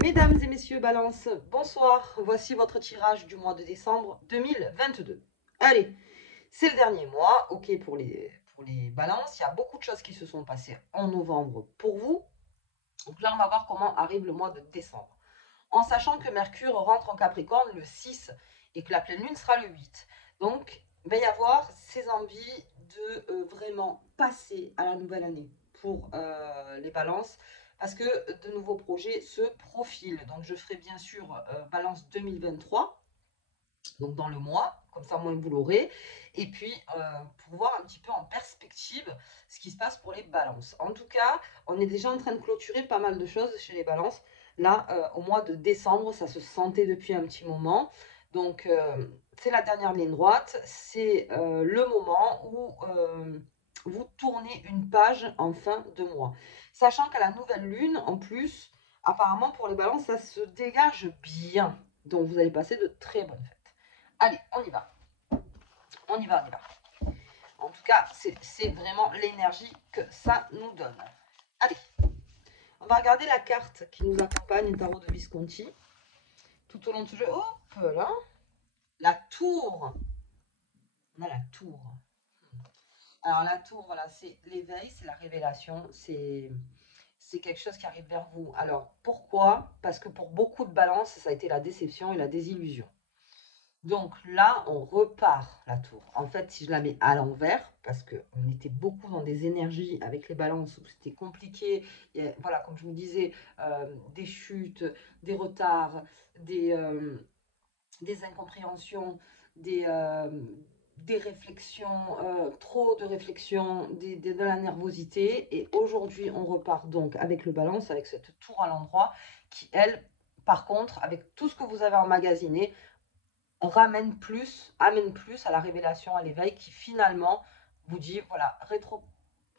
Mesdames et messieurs, Balance, bonsoir. Voici votre tirage du mois de décembre 2022. Allez, c'est le dernier mois, ok pour les balances. Il y a beaucoup de choses qui se sont passées en novembre pour vous. Donc là, on va voir comment arrive le mois de décembre. En sachant que Mercure rentre en Capricorne le 6 et que la pleine lune sera le 8. Donc, il va y avoir ces envies de vraiment passer à la nouvelle année pour les balances parce que de nouveaux projets se profilent. Donc, je ferai bien sûr balance 2023, donc dans le mois, comme ça, moins vous l'aurez. Et puis, pour voir un petit peu en perspective ce qui se passe pour les balances. En tout cas, on est déjà en train de clôturer pas mal de choses chez les balances. Là, au mois de décembre, ça se sentait depuis un petit moment. Donc, c'est la dernière ligne droite. C'est le moment où vous tournez une page en fin de mois. Sachant qu'à la nouvelle lune, en plus, apparemment pour les balances, ça se dégage bien. Donc, vous allez passer de très bonnes fêtes. Allez, on y va. On y va, on y va. En tout cas, c'est vraiment l'énergie que ça nous donne. Allez, on va regarder la carte qui nous accompagne, le tarot de Visconti, tout au long de ce jeu. Hop là, la tour. On a la tour. Alors la tour, voilà, c'est l'éveil, c'est la révélation, c'est quelque chose qui arrive vers vous. Alors pourquoi? Parce que pour beaucoup de balances, ça a été la déception et la désillusion. Donc là, on repart la tour. En fait, si je la mets à l'envers, parce qu'on était beaucoup dans des énergies avec les balances où c'était compliqué, et voilà, comme je vous disais, des chutes, des retards, des incompréhensions, des réflexions, trop de réflexions, de la nervosité. Et aujourd'hui, on repart donc avec le balance, avec cette tour à l'endroit qui, elle, par contre, avec tout ce que vous avez emmagasiné, amène plus à la révélation, à l'éveil, qui finalement vous dit, voilà,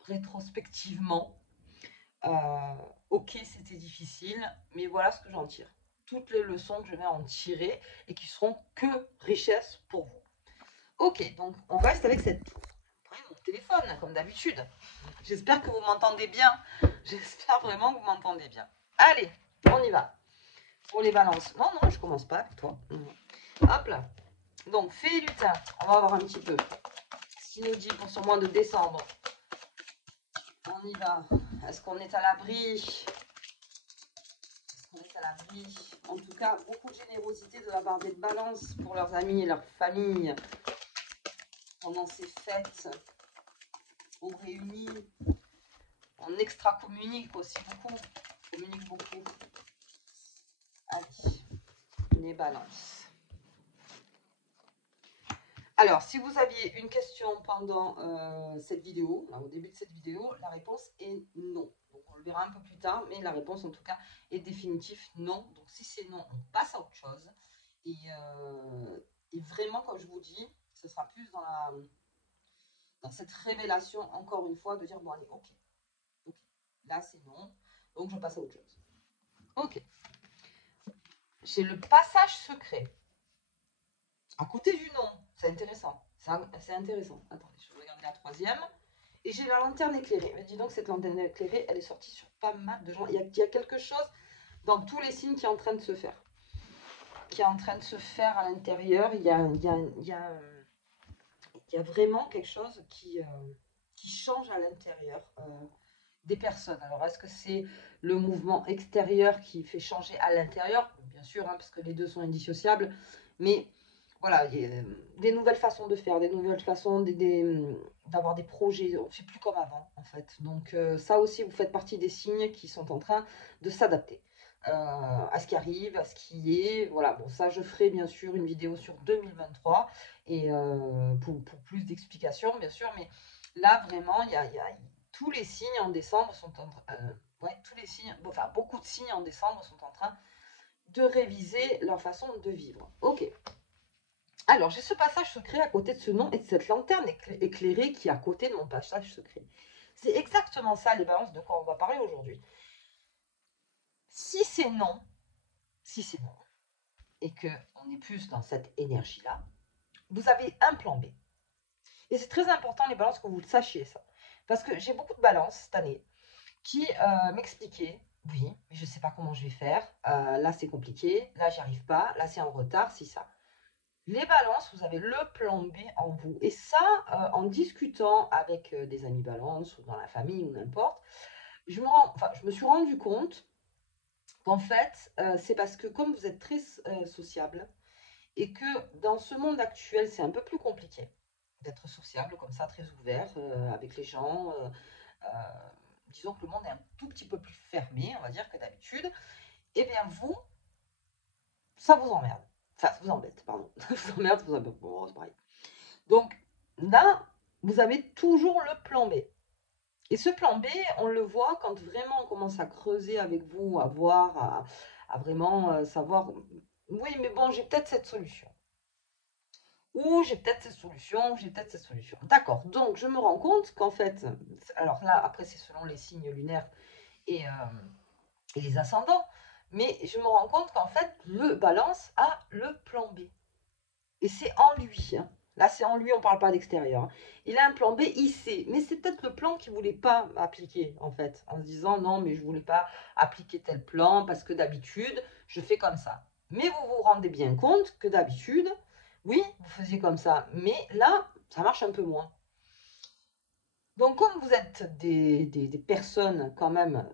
rétrospectivement, ok, c'était difficile, mais voilà ce que j'en tire. Toutes les leçons que je vais en tirer et qui seront que richesse pour vous. Ok, donc on reste avec cette tour. Après, mon téléphone, comme d'habitude. J'espère que vous m'entendez bien. J'espère vraiment que vous m'entendez bien. Allez, on y va. Pour les balances. Non, non, je commence pas avec toi. Hop là. Donc, fée et lutin, on va voir un petit peu ce qu'il nous dit pour ce mois de décembre. On y va. Est-ce qu'on est à l'abri? Est-ce qu'on est à l'abri? En tout cas, beaucoup de générosité de la part des balances pour leurs amis et leurs familles. Pendant ces fêtes, on réunit, on extra-communique aussi beaucoup. On communique beaucoup. Allez, les balances. Alors, si vous aviez une question pendant cette vidéo, au début de cette vidéo, la réponse est non. Donc, on le verra un peu plus tard, mais la réponse en tout cas est définitive non. Donc, si c'est non, on passe à autre chose. Et vraiment, comme je vous dis, ce sera plus dans cette révélation, encore une fois, de dire, bon allez, ok, là c'est non, donc je passe à autre chose. Ok. J'ai le passage secret. À côté du nom, c'est intéressant. C'est intéressant. Attendez, je vais regarder la troisième. Et j'ai la lanterne éclairée. Mais dis donc, cette lanterne éclairée, elle est sortie sur pas mal de gens. Il y a quelque chose dans tous les signes qui est en train de se faire. Qui est en train de se faire à l'intérieur. Il y a vraiment quelque chose qui change à l'intérieur des personnes. Alors, est-ce que c'est le mouvement extérieur qui fait changer à l'intérieur? Bien sûr, hein, parce que les deux sont indissociables. Mais voilà, il y a des nouvelles façons de faire, des nouvelles façons d'avoir des projets. On ne fait plus comme avant, en fait. Donc, ça aussi, vous faites partie des signes qui sont en train de s'adapter à ce qui arrive, à ce qui est. Voilà, bon, ça, je ferai bien sûr une vidéo sur 2023 et pour plus d'explications, bien sûr. Mais là, vraiment, tous les signes en décembre sont en train. Ouais, tous les signes, enfin, beaucoup de signes en décembre sont en train de réviser leur façon de vivre. Ok. Alors, j'ai ce passage secret à côté de ce nom et de cette lanterne éclairée qui est à côté de mon passage secret. C'est exactement ça, les balances, de quoi on va parler aujourd'hui. Si c'est non, et qu'on est plus dans cette énergie-là, vous avez un plan B. Et c'est très important, les balances, que vous le sachiez ça. Parce que j'ai beaucoup de balances cette année qui m'expliquaient Oui, mais je ne sais pas comment je vais faire. Là, c'est compliqué. Là, j'y arrive pas. Là, c'est en retard. Si ça. Les balances, vous avez le plan B en vous. Et ça, en discutant avec des amis balance ou dans la famille ou n'importe, je me suis rendu compte qu'en fait, c'est parce que comme vous êtes très sociable et que dans ce monde actuel, c'est un peu plus compliqué d'être sociable comme ça, très ouvert avec les gens. Euh, disons que le monde est un tout petit peu plus fermé, on va dire, que d'habitude. Eh bien, vous, ça vous emmerde. Enfin, ça vous embête, pardon. Ça vous emmerde, ça vous embête. Bon, c'est pareil. Donc, là, vous avez toujours le plan B. Et ce plan B, on le voit quand vraiment on commence à creuser avec vous, à voir, à vraiment savoir, oui, mais bon, j'ai peut-être cette solution. Ou j'ai peut-être cette solution, j'ai peut-être cette solution. D'accord, donc je me rends compte qu'en fait, alors là, après, c'est selon les signes lunaires et, les ascendants, mais je me rends compte qu'en fait, le balance a le plan B. Et c'est en lui, hein. Là, c'est en lui, on ne parle pas d'extérieur, hein. Il a un plan B, il sait. Mais c'est peut-être le plan qu'il ne voulait pas appliquer, en fait. En se disant, non, mais je ne voulais pas appliquer tel plan parce que d'habitude, je fais comme ça. Mais vous vous rendez bien compte que d'habitude, oui, vous faisiez comme ça. Mais là, ça marche un peu moins. Donc, comme vous êtes des personnes quand même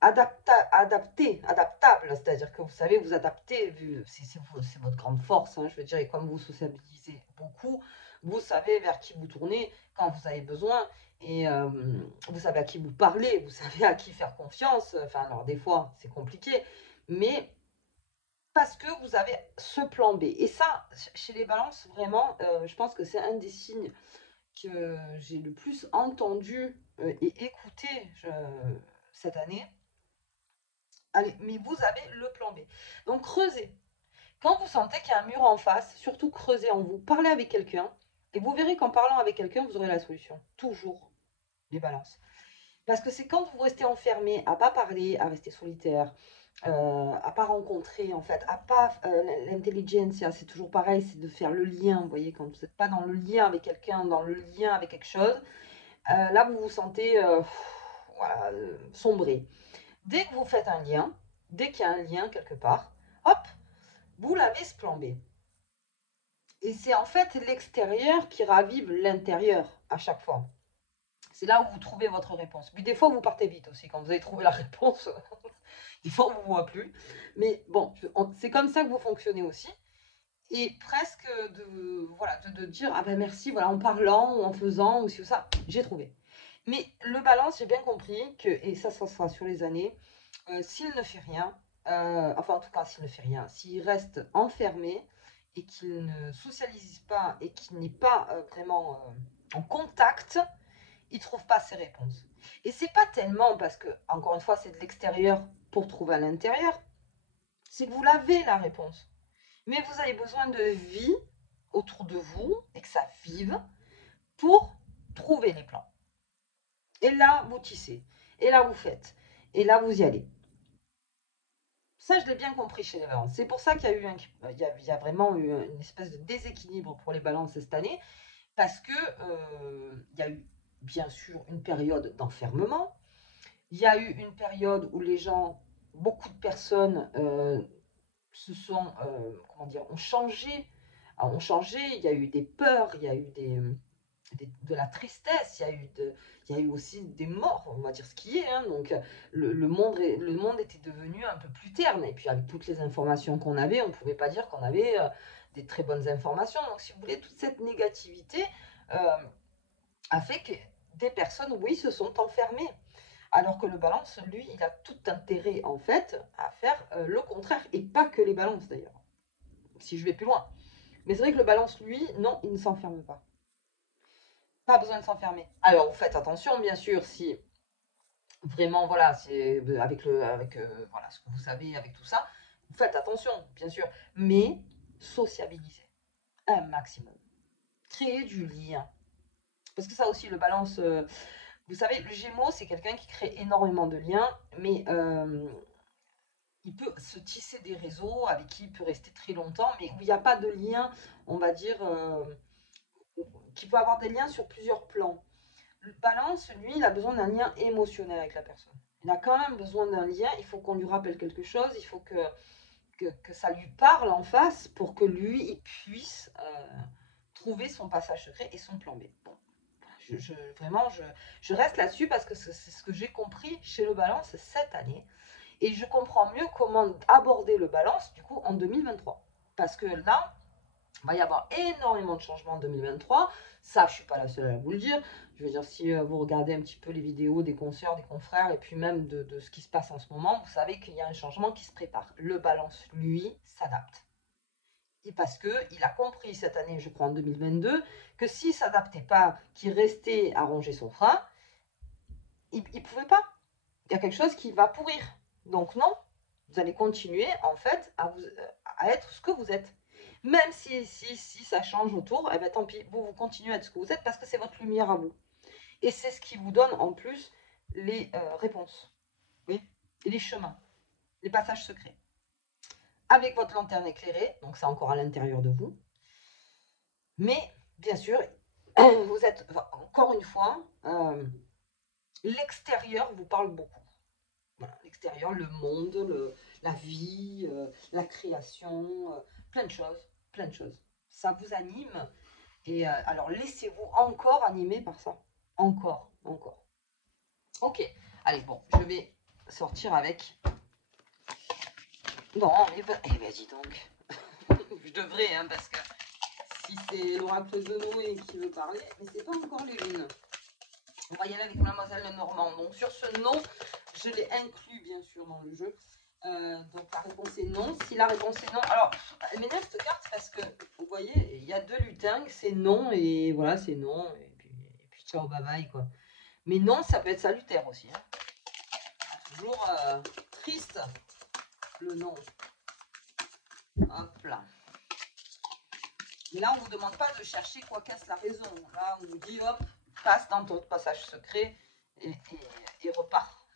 adaptables, c'est-à-dire que vous savez vous adapter, c'est votre grande force, hein, je veux dire, et comme vous sociabilisez beaucoup, vous savez vers qui vous tournez quand vous avez besoin, et vous savez à qui vous parlez, vous savez à qui faire confiance, enfin, alors des fois, c'est compliqué, mais parce que vous avez ce plan B. Et ça, chez les balances, vraiment, je pense que c'est un des signes que j'ai le plus entendu et écouté cette année. Allez, mais vous avez le plan B. Donc creusez. Quand vous sentez qu'il y a un mur en face, surtout creusez en vous. Parlez avec quelqu'un. Et vous verrez qu'en parlant avec quelqu'un, vous aurez la solution. Toujours les balances. Parce que c'est quand vous restez enfermé, à pas parler, à rester solitaire, à pas rencontrer, en fait, à pas l'intelligence, c'est toujours pareil, c'est de faire le lien. Vous voyez, quand vous n'êtes pas dans le lien avec quelqu'un, dans le lien avec quelque chose, là, vous vous sentez voilà, sombrer. Dès que vous faites un lien, dès qu'il y a un lien quelque part, hop, vous l'avez ce plan B. Et c'est en fait l'extérieur qui ravive l'intérieur à chaque fois. C'est là où vous trouvez votre réponse. Puis des fois, vous partez vite aussi. Quand vous avez trouvé la réponse, des fois, on ne vous voit plus. Mais bon, c'est comme ça que vous fonctionnez aussi. Et presque voilà, de dire, ah ben merci, voilà, en parlant ou en faisant ou si ou ça, j'ai trouvé. Mais le balance, j'ai bien compris que, et ça sera sur les années, s'il ne fait rien, enfin en tout cas s'il ne fait rien, s'il reste enfermé et qu'il ne socialise pas et qu'il n'est pas vraiment en contact, il ne trouve pas ses réponses. Et c'est pas tellement parce que, encore une fois, c'est de l'extérieur pour trouver à l'intérieur, c'est que vous l'avez la réponse. Mais vous avez besoin de vie autour de vous et que ça vive pour trouver les plans. Et là, vous tissez. Et là, vous faites. Et là, vous y allez. Ça, je l'ai bien compris chez les balances. C'est pour ça qu'il y a eu il y a vraiment eu une espèce de déséquilibre pour les balances cette année, parce que il y a eu bien sûr une période d'enfermement. Il y a eu une période où les gens, beaucoup de personnes se sont, comment dire, ont changé. Alors, ont changé. Il y a eu des peurs, il y a eu de la tristesse, il y a eu aussi des morts, on va dire ce qui est, hein. Donc le monde était devenu un peu plus terne. Et puis avec toutes les informations qu'on avait, on ne pouvait pas dire qu'on avait des très bonnes informations. Donc si vous voulez, toute cette négativité euh, a fait que des personnes, oui, se sont enfermées. Alors que le balance, lui, il a tout intérêt en fait à faire le contraire. Et pas que les balances d'ailleurs, si je vais plus loin. Mais c'est vrai que le balance, lui, non, il ne s'enferme pas. Pas besoin de s'enfermer. Alors, vous faites attention, bien sûr, si vraiment, voilà, c'est avec voilà, ce que vous savez, avec tout ça, vous faites attention, bien sûr, mais sociabilisez un maximum. Créez du lien. Parce que ça aussi, le balance, vous savez, le Gémeaux, c'est quelqu'un qui crée énormément de liens, mais il peut se tisser des réseaux avec qui il peut rester très longtemps, mais où il n'y a pas de lien, on va dire, qui peut avoir des liens sur plusieurs plans. Le balance, lui, il a besoin d'un lien émotionnel avec la personne. Il a quand même besoin d'un lien, il faut qu'on lui rappelle quelque chose, il faut que ça lui parle en face pour que lui, il puisse trouver son passage secret et son plan B. Bon, vraiment, je reste là-dessus parce que c'est ce que j'ai compris chez le Balance cette année. Et je comprends mieux comment aborder le Balance, du coup, en 2023. Parce que là, il va y avoir énormément de changements en 2023. Ça, je ne suis pas la seule à vous le dire. Je veux dire, si vous regardez un petit peu les vidéos des consoeurs, des confrères, et puis même de ce qui se passe en ce moment, vous savez qu'il y a un changement qui se prépare. Le Balance, lui, s'adapte. Et parce qu'il a compris cette année, je crois en 2022, que s'il ne s'adaptait pas, qu'il restait à ronger son frein, il ne pouvait pas. Il y a quelque chose qui va pourrir. Donc non, vous allez continuer en fait à être ce que vous êtes. Même si ça change autour, eh ben, tant pis, vous continuez à être ce que vous êtes parce que c'est votre lumière à vous. Et c'est ce qui vous donne en plus les réponses, oui, et les chemins, les passages secrets. Avec votre lanterne éclairée, donc c'est encore à l'intérieur de vous. Mais bien sûr, vous êtes, encore une fois, l'extérieur vous parle beaucoup. Voilà, l'extérieur, le monde, la vie, la création, plein de choses, plein de choses. Ça vous anime et alors laissez-vous encore animer par ça. Encore, encore. Ok, allez, bon, je vais sortir avec. Non, mais eh ben, dis donc. Je devrais, hein, parce que si c'est l'oracle de Noé qui veut parler, mais c'est pas encore les lunes. On va y aller avec Mademoiselle Lenormand. Donc sur ce nom, je l'ai inclus bien sûr dans le jeu. Donc la réponse est non. Si la réponse est non, alors elle m'énerve cette carte parce que vous voyez, il y a deux lutins, c'est non et voilà, c'est non. Et puis ciao, bye bye quoi. Mais non, ça peut être salutaire aussi. Hein. Toujours triste le non. Hop là. Mais là, on ne vous demande pas de chercher quoi qu'est-ce la raison. Là, on vous dit hop, passe dans ton passage secret et repars.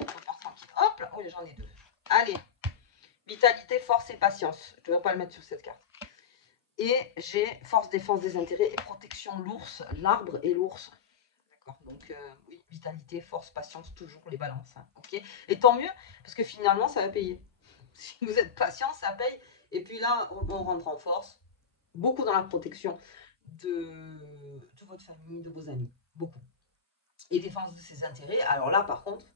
Repars tranquille. Hop là, oh j'en ai deux. Allez, vitalité, force et patience. Je ne vais pas le mettre sur cette carte. Et j'ai force, défense des intérêts et protection, l'ours, l'arbre et l'ours. D'accord. Donc, oui, vitalité, force, patience, toujours les balances. Hein. Ok. Et tant mieux, parce que finalement, ça va payer. Si vous êtes patient, ça paye. Et puis là, on rentre en force. Beaucoup dans la protection de votre famille, de vos amis. Beaucoup. Et défense de ses intérêts. Alors là, par contre,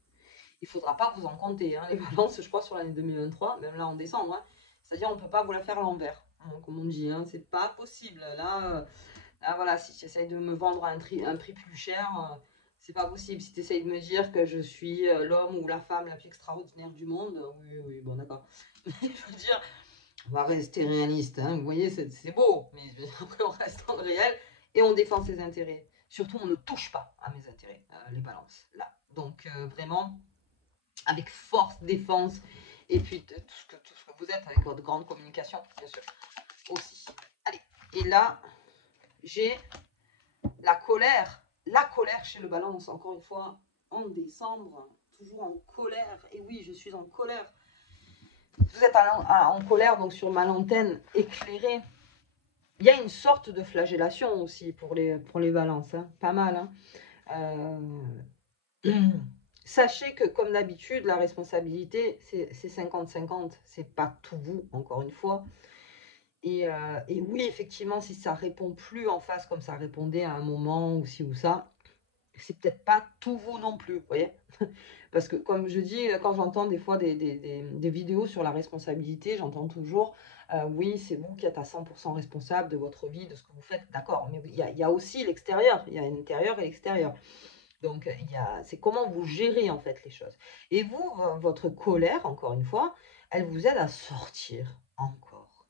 il ne faudra pas vous en compter. Hein, les balances, je crois, sur l'année 2023, même là en décembre. Hein, c'est-à-dire, on ne peut pas vous la faire à l'envers. Hein, comme on dit, hein, c'est pas possible. Là, voilà, si tu essayes de me vendre à un prix plus cher, c'est pas possible. Si tu essayes de me dire que je suis l'homme ou la femme la plus extraordinaire du monde, oui, oui, bon, d'accord. Je veux dire, on va rester réaliste. Hein, vous voyez, c'est beau, mais après, on reste dans le réel et on défend ses intérêts. Surtout, on ne touche pas à mes intérêts, les balances, là. Donc, vraiment, avec force, défense, et puis tout ce que vous êtes avec votre grande communication, bien sûr, aussi. Allez, et là, j'ai la colère chez le balance, encore une fois, en décembre, toujours en colère, et oui, je suis en colère. Vous êtes en colère, donc sur ma lanterne éclairée, il y a une sorte de flagellation aussi pour les balances, hein, pas mal, hein. Sachez que, comme d'habitude, la responsabilité, c'est 50-50. C'est pas tout vous, encore une fois. Et oui, effectivement, si ça répond plus en face comme ça répondait à un moment ou ci ou ça, c'est peut-être pas tout vous non plus, vous voyez. Parce que, comme je dis, quand j'entends des fois des vidéos sur la responsabilité, j'entends toujours, oui, c'est vous qui êtes à 100% responsable de votre vie, de ce que vous faites. D'accord, mais il y a aussi l'extérieur. Il y a l'intérieur et l'extérieur. Donc, c'est comment vous gérez en fait les choses. Et vous, votre colère, encore une fois, elle vous aide à sortir encore.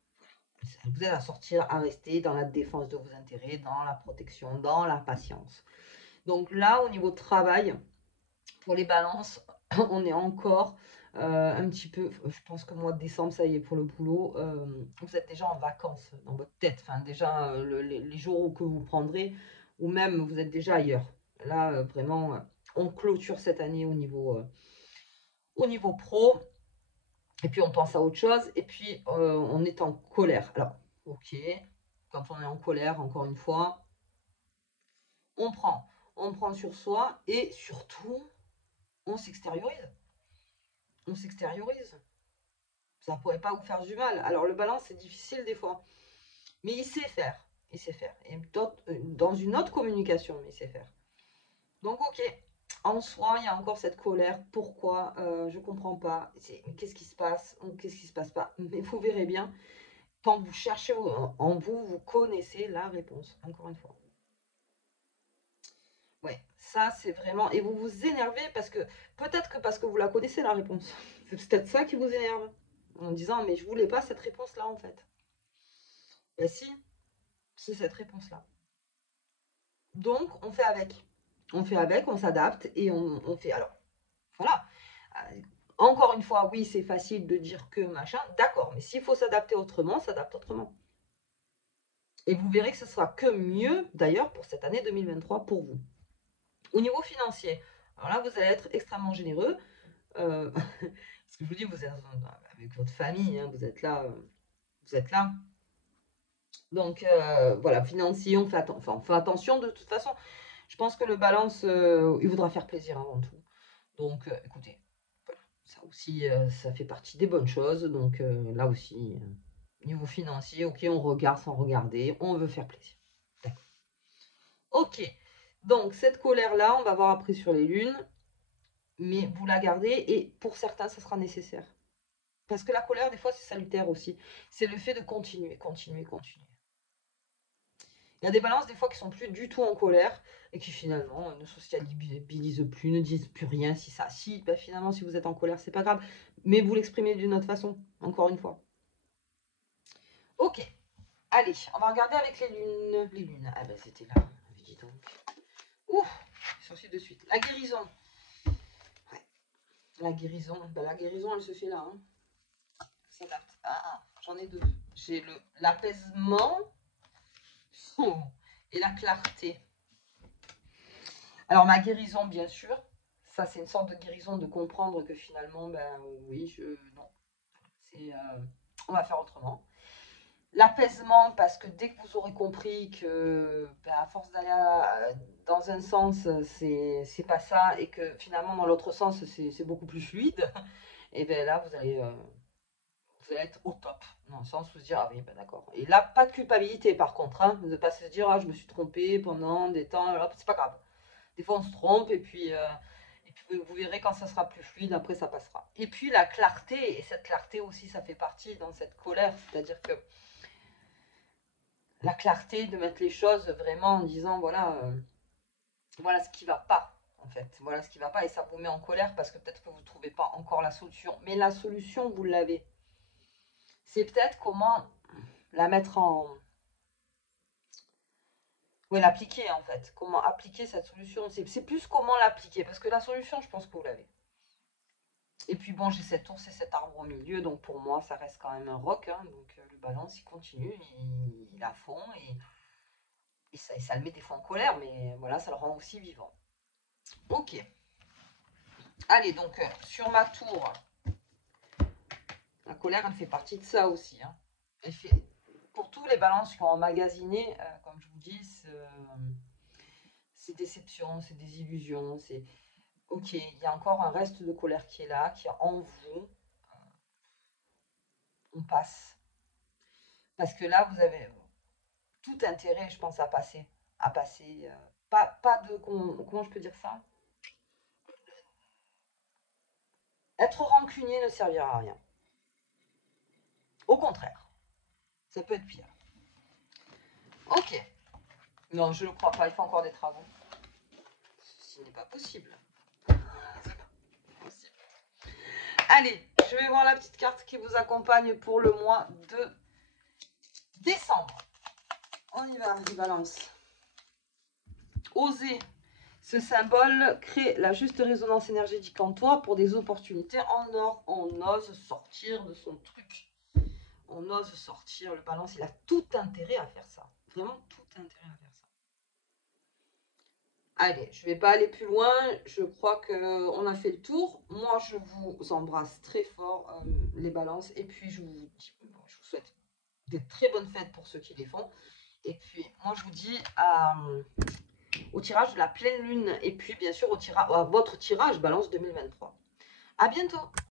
Elle vous aide à sortir, à rester dans la défense de vos intérêts, dans la protection, dans la patience. Donc là, au niveau travail, pour les balances, on est encore un petit peu, je pense que le mois de décembre, ça y est, pour le boulot, vous êtes déjà en vacances dans votre tête. Enfin, déjà, les jours que vous prendrez, ou même vous êtes déjà ailleurs. Là, vraiment, on clôture cette année au niveau pro. Et puis, on pense à autre chose. Et puis, on est en colère. Alors, ok, quand on est en colère, encore une fois, on prend sur soi. Et surtout, On s'extériorise. On s'extériorise. Ça ne pourrait pas vous faire du mal. Alors le balance, c'est difficile des fois. Mais il sait faire. Il sait faire. Et dans une autre communication, mais il sait faire. Donc ok, en soi, il y a encore cette colère. Pourquoi je ne comprends pas. Qu'est-ce qui se passe ou qu'est-ce qui se passe pas. Mais vous verrez bien, quand vous cherchez en vous, vous connaissez la réponse. Encore une fois. Ouais, ça c'est vraiment. Et vous vous énervez parce que peut-être que parce que vous la connaissez la réponse. C'est peut-être ça qui vous énerve. En disant mais je voulais pas cette réponse-là en fait. Ben si, c'est cette réponse-là. Donc on fait avec. On fait avec, on s'adapte et on fait. Alors, voilà. Encore une fois, oui, c'est facile de dire que machin, d'accord, mais s'il faut s'adapter autrement, on s'adapte autrement. Et vous verrez que ce sera que mieux, d'ailleurs, pour cette année 2023 pour vous. Au niveau financier, alors là, vous allez être extrêmement généreux. Parce que je vous dis, vous êtes avec votre famille, hein, vous êtes là. Vous êtes là. Donc, voilà, financier, on fait attention de toute façon. Je pense que le balance, il voudra faire plaisir avant tout. Donc, écoutez, voilà, ça aussi, ça fait partie des bonnes choses. Donc, là aussi, niveau financier, ok, on regarde sans regarder, on veut faire plaisir. D'accord. Ok, donc cette colère-là, on va voir après sur les lunes, mais vous la gardez et pour certains, ça sera nécessaire. Parce que la colère, des fois, c'est salutaire aussi. C'est le fait de continuer, continuer, continuer. Il y a des balances, des fois, qui sont plus du tout en colère et qui finalement ne sociabilisent plus, ne disent plus rien. Si ça, si, ben, finalement, si vous êtes en colère, c'est pas grave. Mais vous l'exprimez d'une autre façon, encore une fois. Ok, allez, on va regarder avec les lunes. Les lunes, ah ben c'était là, dis donc. Ouh, sorti de suite. La guérison. Ouais, la guérison, elle se fait là. Hein. Ah, j'en ai deux. J'ai l'apaisement et la clarté. Alors ma guérison, bien sûr, ça c'est une sorte de guérison de comprendre que finalement, ben oui, non, on va faire autrement. L'apaisement, parce que dès que vous aurez compris que ben, à force d'aller dans un sens, c'est pas ça, et que finalement dans l'autre sens, c'est beaucoup plus fluide, et bien là, vous allez être au top. Dans le sens où vous se dire, ah oui, ben d'accord. Et là, pas de culpabilité par contre, hein, de ne pas se dire, ah je me suis trompé pendant des temps, c'est pas grave. Des fois, on se trompe et puis vous verrez quand ça sera plus fluide, après ça passera. Et puis la clarté, et cette clarté aussi, ça fait partie dans cette colère, c'est-à-dire que la clarté de mettre les choses vraiment en disant, voilà ce qui va pas, en fait. Voilà ce qui va pas, et ça vous met en colère parce que peut-être que vous ne trouvez pas encore la solution. Mais la solution, vous l'avez. C'est peut-être comment la mettre en... Oui, l'appliquer en fait. Comment appliquer cette solution. C'est plus comment l'appliquer, parce que la solution, je pense que vous l'avez. Et puis bon, j'ai cet ours et cet arbre au milieu, donc pour moi, ça reste quand même un roc. Hein, donc le balance, il continue, il a fond, et ça le met des fois en colère, mais voilà, ça le rend aussi vivant. Ok. Allez, donc sur ma tour, la colère, elle fait partie de ça aussi. Hein. Elle fait, pour tous les balances qui ont emmagasiné, comme je vous dis, c'est déception, c'est désillusion, c'est... Ok, il y a encore un reste de colère qui est là, qui est en vous. On passe. Parce que là, vous avez tout intérêt, je pense, à passer. À passer. Pas de. Comment je peux dire ça. Être rancunier ne servira à rien. Au contraire, ça peut être pire. Ok. Non, je ne le crois pas, il faut encore des travaux. Ce n'est pas possible. Possible. Allez, je vais voir la petite carte qui vous accompagne pour le mois de décembre. On y va, je balance. Oser. Ce symbole crée la juste résonance énergétique en toi pour des opportunités en or. On ose sortir de son truc. On ose sortir. Le balance, il a tout intérêt à faire ça. Vraiment tout intérêt à faire ça. Allez, je ne vais pas aller plus loin. Je crois qu'on a fait le tour. Moi, je vous embrasse très fort, les balances. Et puis, je vous souhaite des très bonnes fêtes pour ceux qui les font. Et puis, moi, je vous dis au tirage de la pleine lune et puis bien sûr à votre tirage balance 2023. À bientôt!